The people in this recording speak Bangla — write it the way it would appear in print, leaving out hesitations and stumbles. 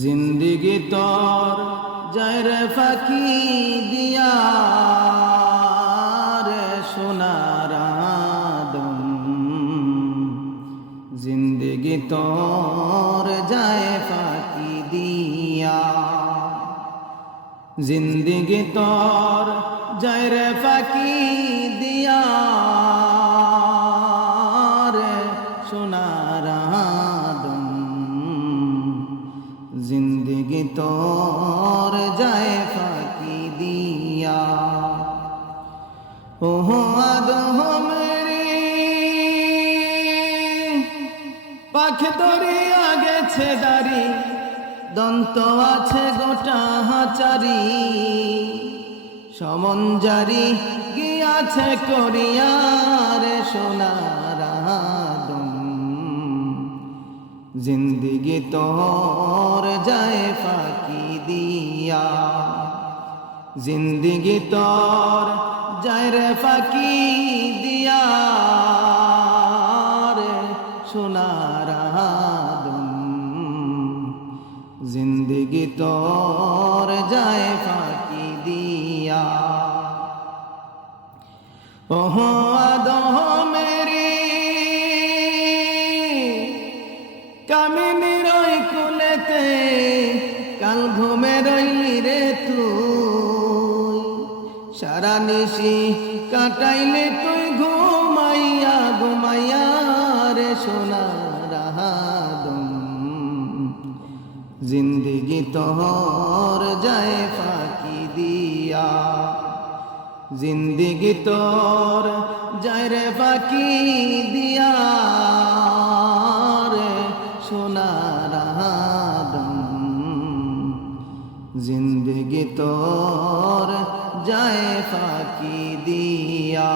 জিন্দিগি তোর যায় রে ফাঁকি দিয়া রে সোনার আদম, জিন্দিগি তোর যায় ফাঁকি দিয়া, জিন্দিগি তোর যায় রে ফাঁকি দিয়া রে সোনার আদম, জিন্দিগি তোর যায় ফাঁকি দিয়া। ওহ আদম রে পাখে দরিয়া গেছে দাড়ি, দন্ত আছে গোটা হাচারি, সমন জারি গিয়াছে করিয়া রে সোনার আদম, জিন্দিগি তোর যায় ফাঁকি দিয়া, জিন্দিগি তোর যায় রে ফাঁকি দিয়া রে সোনার আদম, জিন্দিগি তোর যায় ফাঁকি দিয়া। ওহ আদম রে কামিনী রই কুলেতে কাল ঘুমে রইলি রে তুই, সারা নিশি কাটাইলে তুই ঘুমাইয়া ঘুমাইয়া রে সোনার আদম, জিন্দিগি তোর যায় ফাঁকি দিয়া, জিন্দিগি তোর যায় রে ফাঁকি দিয়া রে সোনার আদম, জিন্দিগি তোর যায় ফাঁকি দিয়া।